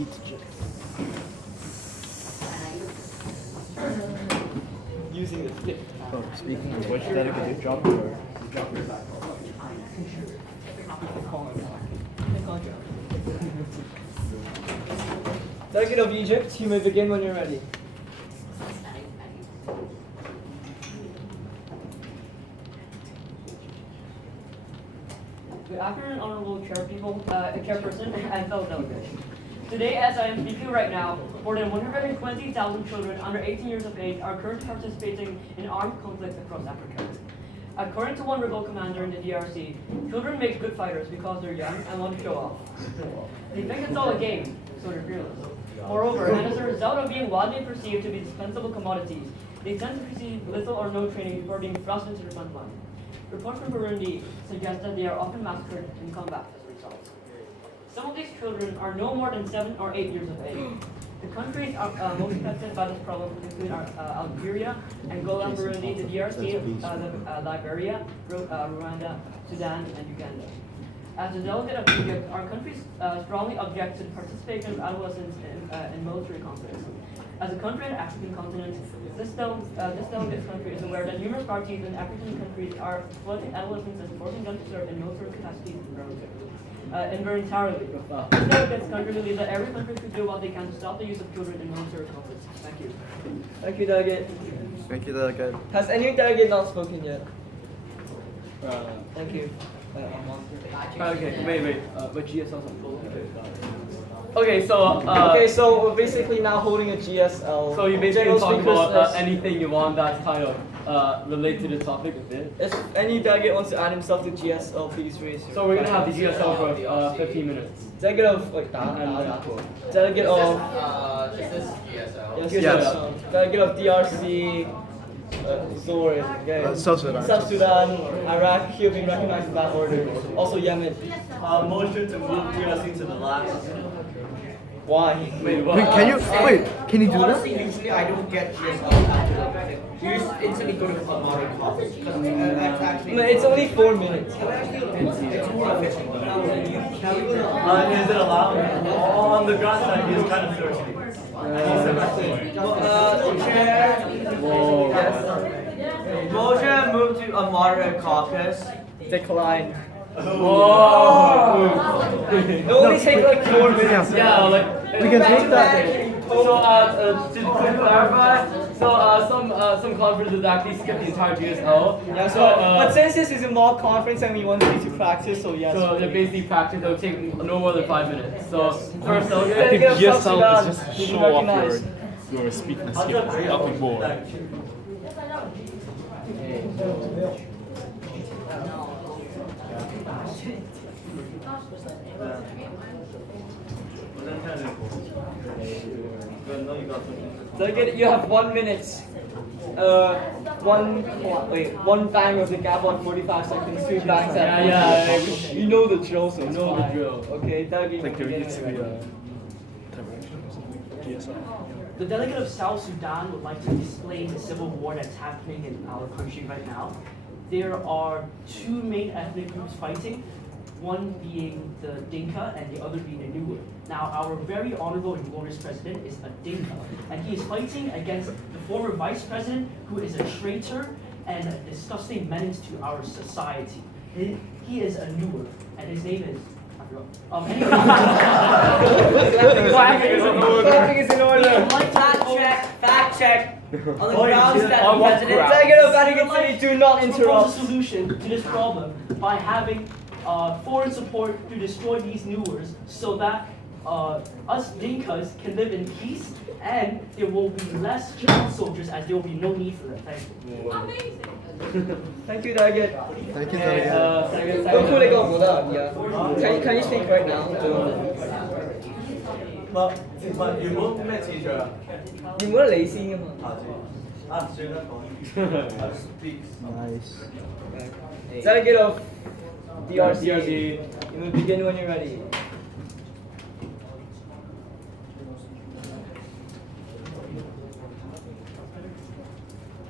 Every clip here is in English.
Egypt. Using the flip. Oh, speaking of which, Delegate, you dropped your Delegate of Egypt, you may begin when you're ready. Good afternoon, honorable chairperson and fellow delegates. Today, as I am speaking right now, more than 120,000 children under 18 years of age are currently participating in armed conflicts across Africa. According to one rebel commander in the DRC, children make good fighters because they're young and want to show off. They think it's all a game, so they're fearless. Moreover, and as a result of being widely perceived to be dispensable commodities, they tend to receive little or no training before being thrust into the front line. Reports from Burundi suggest that they are often massacred in combat as a result. Some of these children are no more than 7 or 8 years of age. The countries most affected by this problem include Algeria, Angola, Burundi, the DRC, Liberia, Rwanda, Sudan, and Uganda. As the delegate of Egypt, our country strongly objects to the participation of adolescents in military conflicts. As a country on the African continent, this delegate's country is aware that numerous parties in African countries are exploiting adolescents and forcing them to serve in military capacities involuntarily. This delegate's country believes that every country should do what they can to stop the use of children in military conflicts. Thank you. Thank you, Delegate. Thank you, Delegate. Has any delegate not spoken yet? Thank you. Okay, wait. But GSL. Okay, so we're basically now holding a GSL. so you basically talk about because anything you want that's kind of related to the topic a bit. if any delegate wants to add himself to GSL, please raise your So we're gonna have the hand. GSL for 15 minutes. Delegate of Delegate of Is this GSL? yes. Delegate of DRC. Sorry, okay. South Sudan. South Sudan, Iraq, here being recognized in that order. Also Yemen. Motion to move DRC to the last. Why? Wait, what? Wait, can you do that? Honestly, usually I don't get GSL after the thing. You just instantly go to the modern conference. Because that's actually. No, it's only 4 minutes. It's more efficient. Is it allowed? On the ground side, he's kind of thirsty. Chair. Yes. Motion move to a moderate caucus. Decline. Whoa! It only take like 4 minutes. Yeah, like We can take that. So to clarify, some conferences actually skip the entire GSL. Yeah, but since this is a mock conference and we want you to practice, so yes. So they're basically practice. They'll take no more than 5 minutes. So first, I think Delegate of South GSL is Sudan, just to you show off recognize. your speaking skills, nothing more. Delegate, you have 1 minute. One bang of the gavel at 45 seconds, 2 bangs at Yeah. You know the drill, so You it's know the fine. drill. Okay, Delegate. Like there needs to be a direction or something. GSL. The delegate of South Sudan would like to explain the civil war that's happening in our country right now. There are 2 main ethnic groups fighting, one being the Dinka and the other being the Nuer. Now, our very honorable and glorious president is a Dinka, and he is fighting against the former vice president, who is a traitor and a disgusting menace to our society. He is a Nuer, and his name is... I forgot. Anyway. Clapping is in order. Fact check. On the grounds that the president. Delegate of Vatican City, do not Propose interrupt. a solution to this problem by having foreign support to destroy these Nuers so that us Dinkas can live in peace and there will be less child soldiers as there will be no need for them. Thank you. Amazing. Thank you, Delegate. Thank you, Okay, Delegate. Can you speak right now? But you won't met teacher. 你冇得理先㗎嘛？算得講。Speak. Nice. Delegate of DRC. DRC. You may begin when you're ready.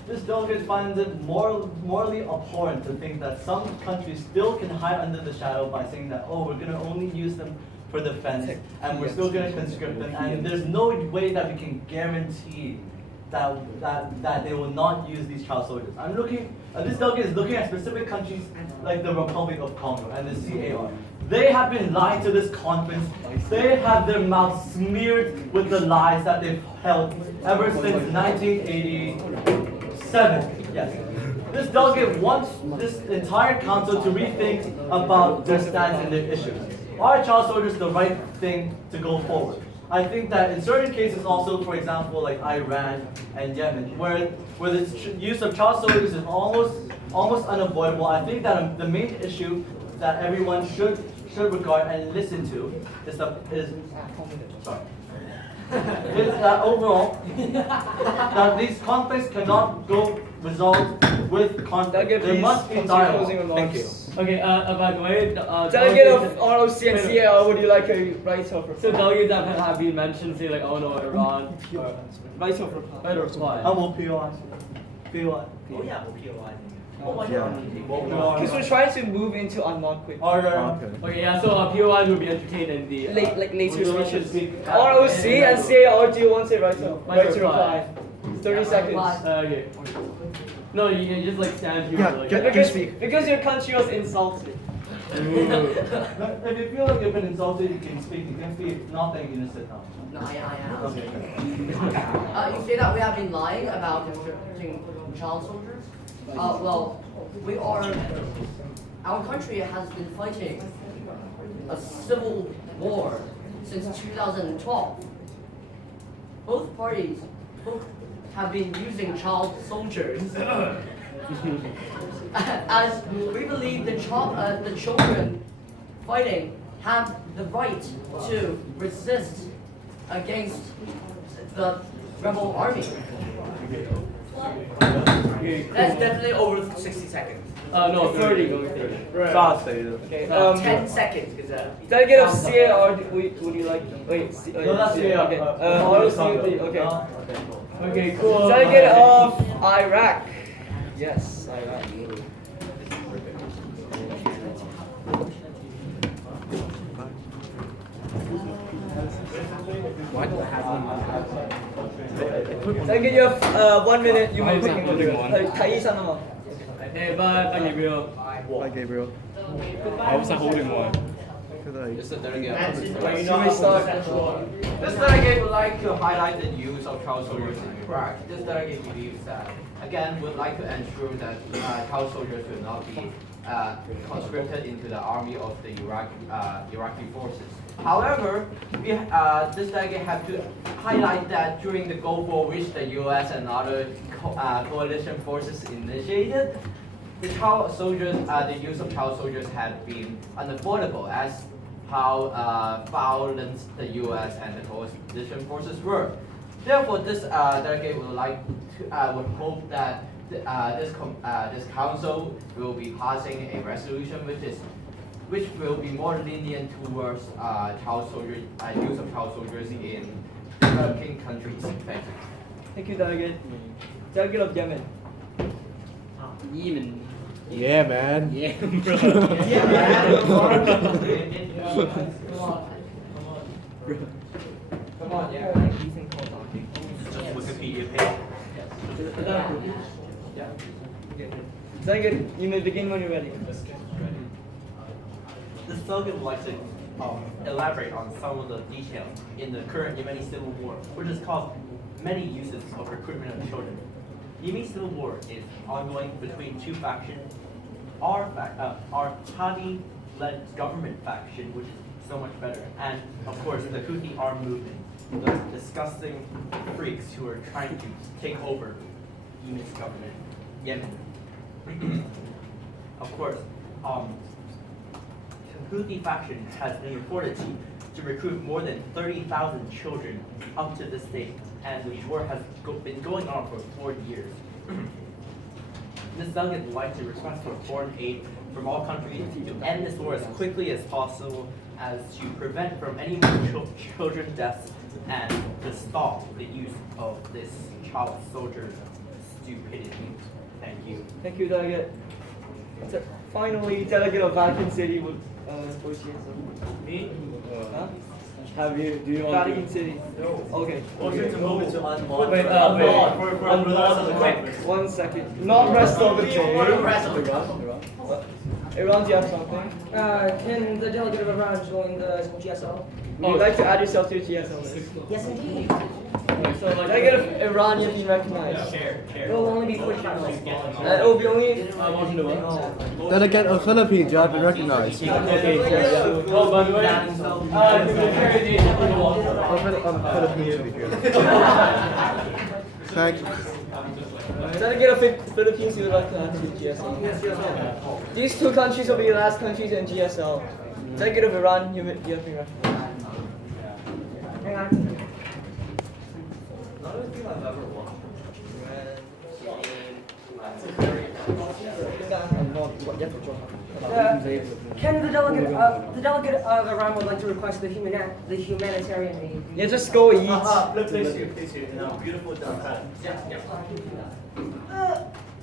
This delegate finds it morally abhorrent to think that some countries still can hide under the shadow by saying that, oh, we're going to only use them for defense, and we're still going to conscript them, and there's no way that we can guarantee that they will not use these child soldiers. I'm looking, this delegate is looking at specific countries like the Republic of Congo and the CAR. They have been lied to this conference. They have their mouths smeared with the lies that they've held ever since 1987. Yes. This delegate wants this entire council to rethink about their stance and their issues. Are child soldiers the right thing to go forward? I think that in certain cases also, for example, like Iran and Yemen, where the use of child soldiers is almost unavoidable, I think that the main issue that everyone should regard and listen to is that overall that these conflicts cannot go resolved with conflict. There must be dialogue. Thank you. Okay, by the way, Delegate of ROC and CAR, would you like a right of reply? So delegates that have been mentioned, say like, oh no, Iran, Right of reply. right or reply. I will POI. POI. Oh yeah, POI. Because we're trying to move into unlock quick. Okay, yeah, so POI will be entertained in the... Later speeches. speak. ROC and CAR, do you want to say right to reply? 30 seconds. Okay. No, you just like stand here. Yeah, like, Because your country was insulted. If you feel like you've been insulted, you can speak. You can speak. If not, then you can just sit down. No, I am. Okay. You say that we have been lying about conscripting child soldiers? Well, our country has been fighting a civil war since 2012. Both parties have been using child soldiers. As we believe the children fighting have the right to resist against the rebel army. That's definitely over 60 seconds. no, 30. Going 30. Okay. 10 seconds, because Delegate of CAR, would you like? Wait. No, that's CAR. Okay. ROC, okay. Okay, cool. Delegate of Iraq. Yes, Iraq. Delegate, you have 1 minute. You may begin. Thais 하나만. Hey, bye, Gabriel. Hi, Gabriel. I was holding one. Just a delegate. You may start. This delegate would like to highlight the use of child soldiers in Iraq. This delegate believes that, again, would like to ensure that child soldiers will not be conscripted into the army of the Iraqi forces. However, this delegate have to highlight that during the Gulf War, which the U.S. and other coalition forces initiated, the use of child soldiers had been unavoidable, as how violent the U.S. and the coalition forces were. Therefore, this delegate would hope that this council will be passing a resolution which will be more lenient towards use of child soldiers in developing countries. Thank you. Thank you, Delegate. Delegate of Yemen. Yemen. Yeah, man. Yeah, bro. Come on, yeah. Just Wikipedia page. Delegate, you may begin when you're ready. This delegate would like to elaborate on some of the details in the current Yemeni civil war, which has caused many uses of recruitment of children. The Yemeni civil war is ongoing between two factions. Our Hadi-led government faction, which is so much better, and of course the Houthi armed movement, the disgusting freaks who are trying to take over Yemen's government, Yemen. Of course, the Houthi faction has been reported to recruit more than 30,000 children up to this date, and the war has been going on for 4 years. This delegate would like to request for foreign aid from all countries to end this war as quickly as possible, as to prevent from any more children deaths and to stop the use of this child soldier stupidity. Thank you. Thank you, Delegate. Finally, Delegate of Vatican City would for GSL? Me? Huh? Do you want Vatican City. No. Okay. Motion to move it to unmod. Wait, Unmod for the rest of the Quick, conference. 1 second. Not rest of the day. Rest of the Iran, do you have something? Can the delegate of Iran join the GSL? Would you like to add yourself to a GSL list? Yes, indeed. So, like, Delegate of Iran, you've been recognized. It will only be 45 minutes. It will be only. motion to what? Delegate of Philippines, you have been recognized. Okay, yeah. Oh, by the way, Humanitarian Aid is the one. Philippines should be here. Thank you. Delegate of Philippines, you would like to add to the GSL. These two countries will be the last countries in GSL. Delegate of Iran, you have been recognized. Hang on. Not a team I've ever watched. Can the delegate of Iran would like to request the humanitarian aid? Yeah, just go eat. Please here. No, beautiful downtown. Yeah.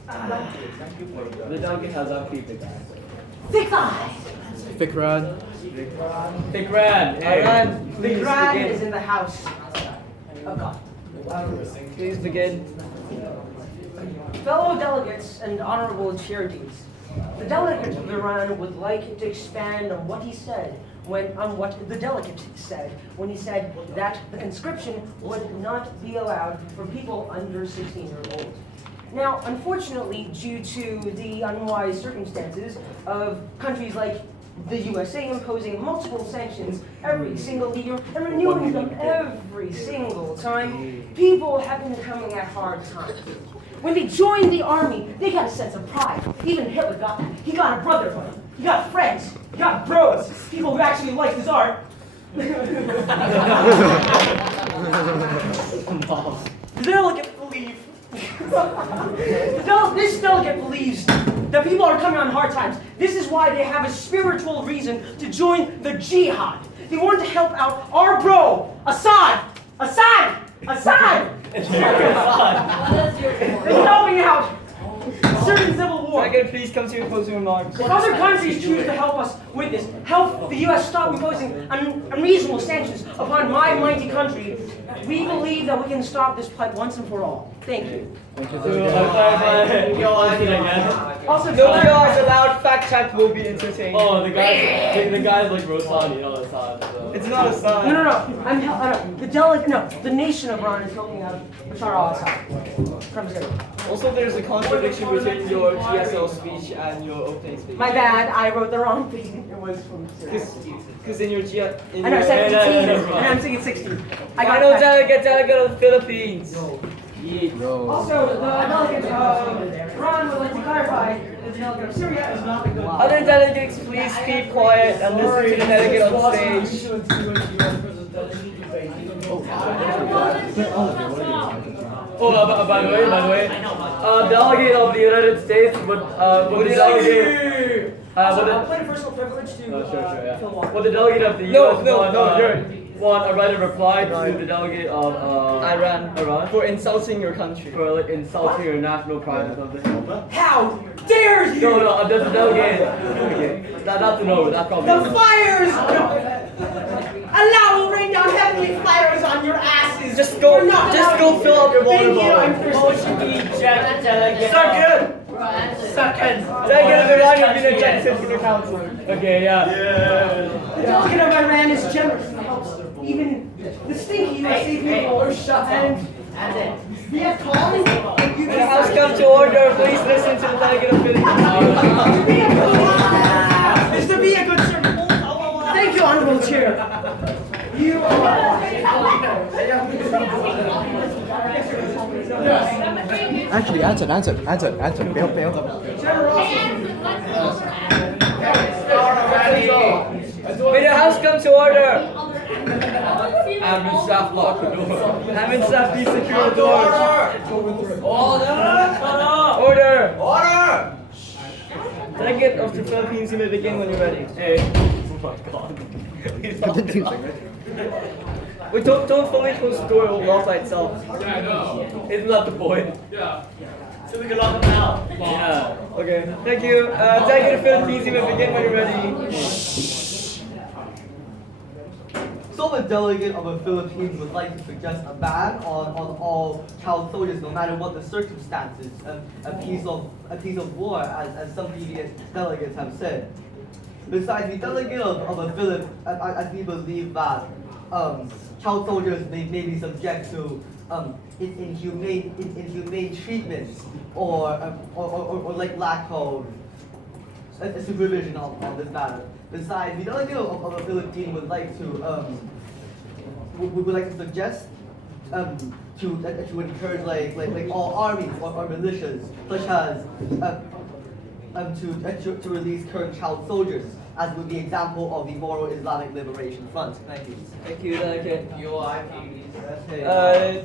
Thank you for The delegate has upkeep. Thick eyes! Fikran. Fikran, Iran, The please Quran is begin. in the house of God. Please begin. Fellow delegates and honorable charities, the delegate of Iran would like to expand on what he said on what the delegate said when he said that the conscription would not be allowed for people under 16-year-old. Now, unfortunately, due to the unwise circumstances of countries like the USA imposing multiple sanctions every single year and renewing them every single time, people have been coming at hard times. When they joined the army, they got a sense of pride. Even Hitler got that. He got a brotherhood. He got friends. He got bros. People who actually liked his art. The delegate believes. This delegate believes that people are coming on hard times. This is why they have a spiritual reason to join the jihad. They want to help out our bro, Assad. What is your They're helping out certain civil war. Delegate, please come to your closing remarks. If other countries choose to help us with this, help the U.S. stop imposing unreasonable sanctions upon my mighty country, we believe that we can stop this plight once and for all. Thank you. Also, No guys allowed. Fact check will be entertained. Oh, the guys like Rosan, you know Assad. So. It's not a sign. No. The nation of Iran is helping out Bashar al-Assad from Syria. Also, there's a contradiction between your GSL speech and your opening speech. My bad, I wrote the wrong thing. It was from Syria. Because in your I know, 17, and I'm thinking 16. I know delegate of the Philippines. Also, the delegate of Iran would like to clarify that the delegate of Syria is not the good. Other delegates, please keep quiet and listen to the delegate on stage. Oh, by the way, delegate of the United States, would the delegate, Play personal privilege to sure. Phil Walker. Would the delegate of the US want a right of reply to the delegate of Iran for insulting your country. for like insulting your national pride or something? How dare you! No, that's the delegate. Okay. That's a no. That's probably The fires! Allah will rain down heavenly fires on your asses! Just go fill up your water Thank you, I'm bottle. thirsty. Second. Delegate of Iran, you've been ejected from the council. Okay, yeah. The delegate of Iran is generous and helps even the stinky USA people and we have calling. Will the House come to order? Please listen to the delegate of Philippines. Is to be a good servant. Thank you, Honorable Chair. You Actually, answer. Bail. May the House come to order. Admin staff lock the door. Admin staff, please secure the doors. Order. Delegate of the Philippines, you may begin when you're ready. Hey. Oh my god. Wait, don't fully close the door, it will lock by itself. Yeah, I know. Isn't that the point? Yeah. So we can lock them out. Yeah. Okay, thank you. Delegate of the Philippines, you may begin when you're ready. So a delegate of the Philippines would like to suggest a ban on all child soldiers, no matter what the circumstances, a piece of war, as some previous delegates have said. Besides, the delegate of the Philippines, as we believe that child soldiers may be subject to inhumane treatment or like lack of supervision on this matter. Besides, the delegate of the Philippines would like to suggest to encourage like all armies or militias, such as to release current child soldiers, as would be example of the Moral Islamic Liberation Front. Thank you. Thank you, Delegate.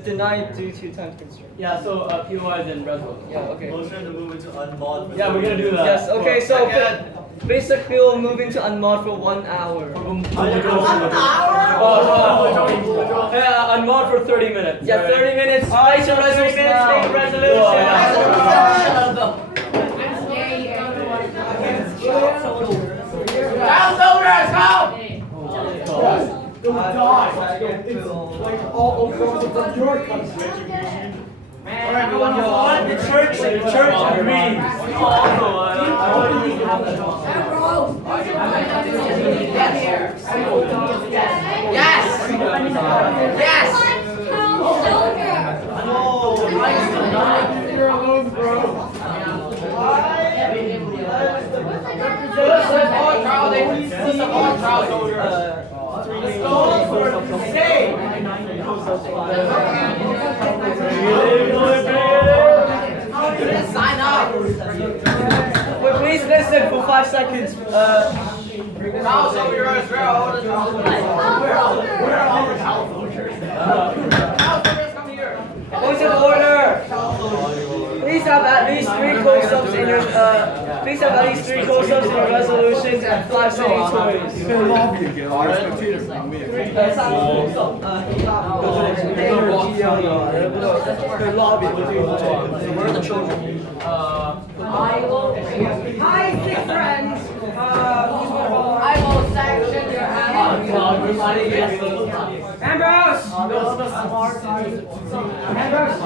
Denied due to time constraint. Yeah, so POI then Brazil. Yeah, okay. Motion to move into unmod. Yeah, we're gonna do that. Yes, okay, so basic bill moving to unmod for 1 hour. Yeah, unmod for 30 minutes. Yeah, 30 minutes. Place your resolution. Child soldiers, help! Don't die. It's like all over from your country. The church agrees. Yes! Yes! You're alone, bro. Sign up! Wait, please listen for 5 seconds. Child soldiers, where are all the child soldiers? Where are all the child soldiers? Child soldiers, come here! Point of order. Please have at least 3 close-ups in your resolutions and 5 signatories. They're lobbying again. Spectators on me. They're lobbying. Where are the children? Hi, sick friends. I will sanction your Ambrose! Ambrose!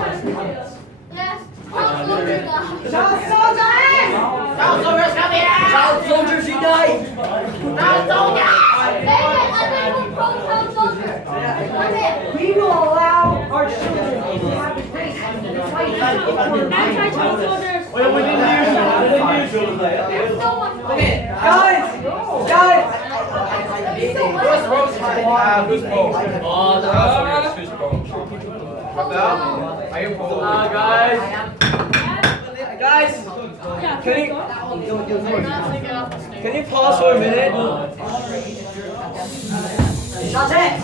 Yes. Child soldiers. Child soldiers! Child soldiers, come here! Child soldiers unite! Child soldiers! David, I'm going to pro-child soldier. Come here. We will allow our children to have the face to fight for Anti-child soldiers. Wait, we didn't use it. There's so much more. Guys! Who's pro? Are you pro? Guys, can you pause for a minute? Shut it!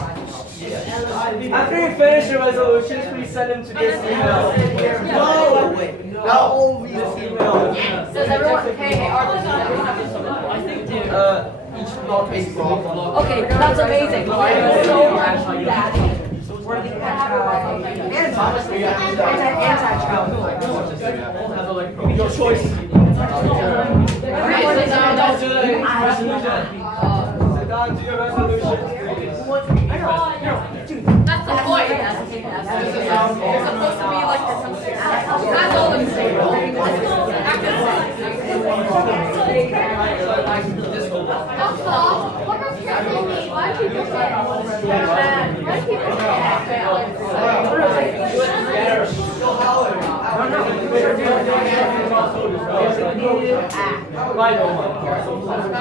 After you finish your resolutions, please send them to this email. No! Does everyone, hey, are Each block is block. okay, that's amazing. So that We're the anti-child. Your choice. Everyone is down. Sit down to your resolution. That's the point. It's supposed to be like this. That's all I'm saying. What does careful mean? Why do people say it? Why do people say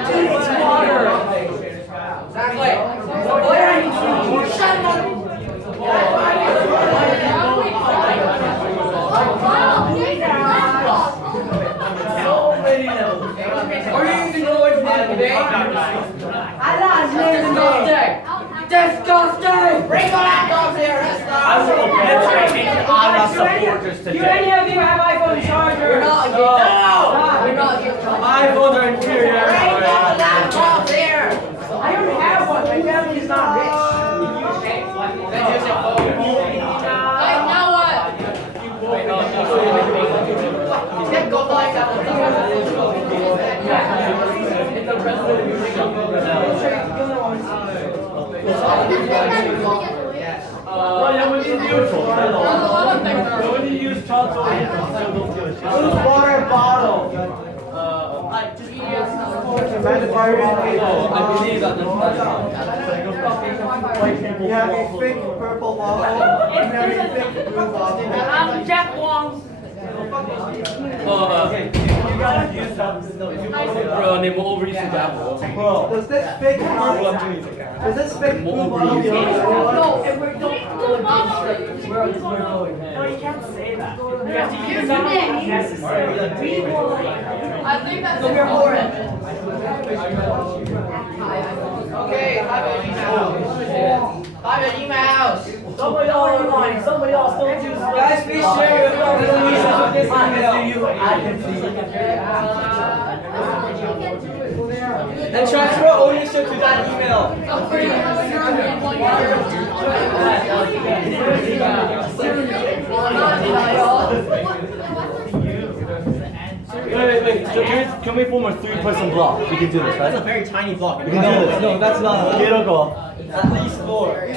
It's water! Are you using the Lord's name today? Allah's name is disgusting! Bring the laptops here, let's go! Do any of you have iPhone chargers? No! We're not giving iPhones are inferior. Bring the laptops here! I don't have one. My family is not rich. Let's use your phone. Like, now what? Get go like that. it? yeah, we need neutral. When you use child soldiers, Who's water bottle? I believe that You have a pink purple bottle. You have a pink blue bottle. I'm Jack Wong. Bro, they will overuse the apple. Bro, does this fake purple? Does this fake blue bottle belong to anyone? No, and we're going. No, you can't say that. You have to use it necessary. I think that's important. Okay, have your emails. Somebody else online. Somebody else don't use. Guys, please share your information with this email. And transfer ownership to that email. Wait. Can we form a 3-person block? We can do this, right? That's a very tiny block. We can do this. No, that's not. Okay, don't go. At least 4.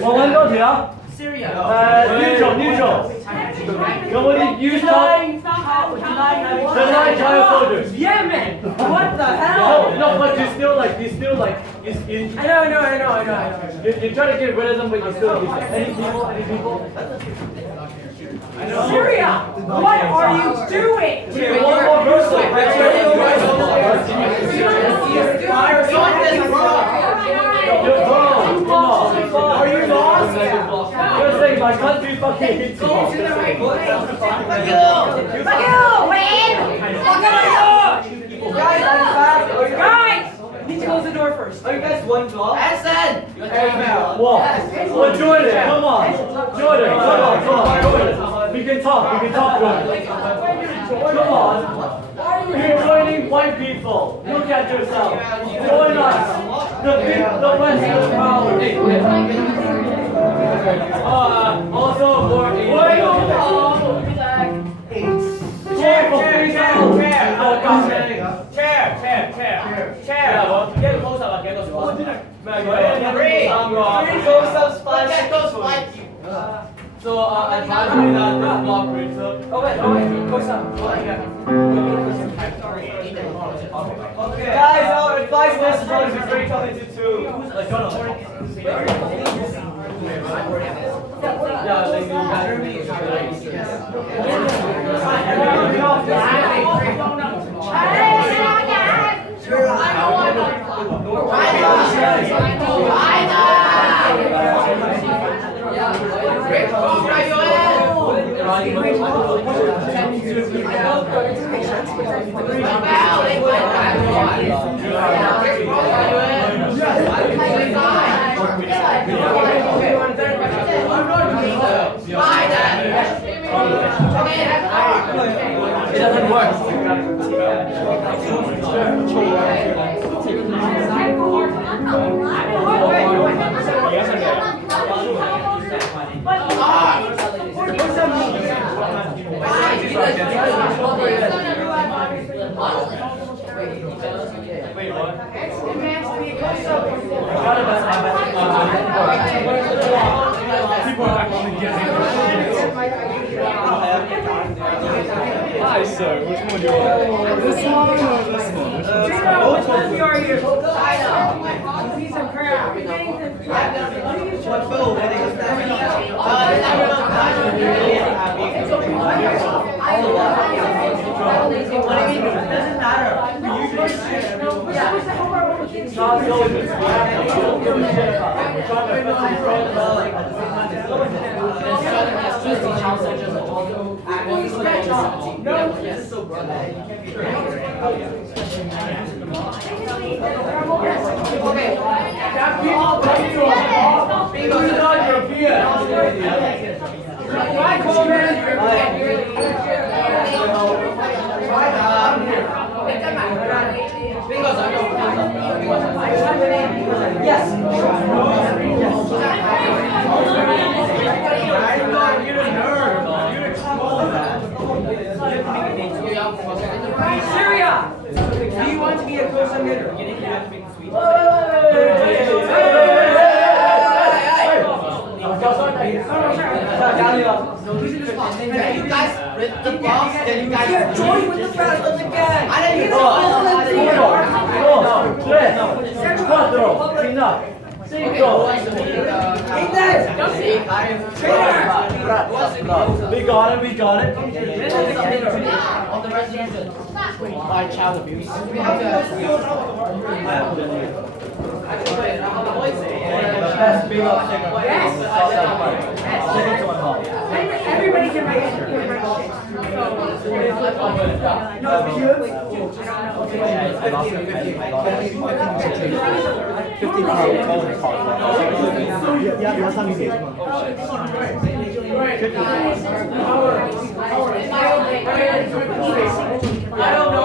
Well, one go here. Syria. Neutral. Nobody use denying child soldiers. Yemen! What the hell? No, but you still like, I know. you try to get rid of them, but you still use them. Any people? Syria! What are you doing? One more person. Are you lost? You're saying my country fucking hates you. Fuck you! Guys! Need to close the door first. Are you guys one block? Essen! Well, Jordan, come on. Jordan. We can talk, Jordan. Come on. You're joining white people. Look at yourself. Join us. The Western power. Also, for Chair. Get close up. Get those close. Three close-ups, Look at those white people. So, advisory that this block breaks up. Wait, close up. Guys, I'll advise this one to break up into 2. Yeah, like the It doesn't work. Wait, what? Hi, sir. Which one do you want? This one or this one? Which one are you? Piece of crap. Doesn't matter. Syria! Do you want to be a co-submitter? you guys read the box? Can you guys Join with the rest of the gang. I don't You know. know, volunteer. 5, 4, 3, 2, 1. We got it, we got it. On the resolution. By child abuse. We have to. Best female singer. Second to my mom. Everybody can raise their hand. No, pure. Yeah, last time you gave. I don't know.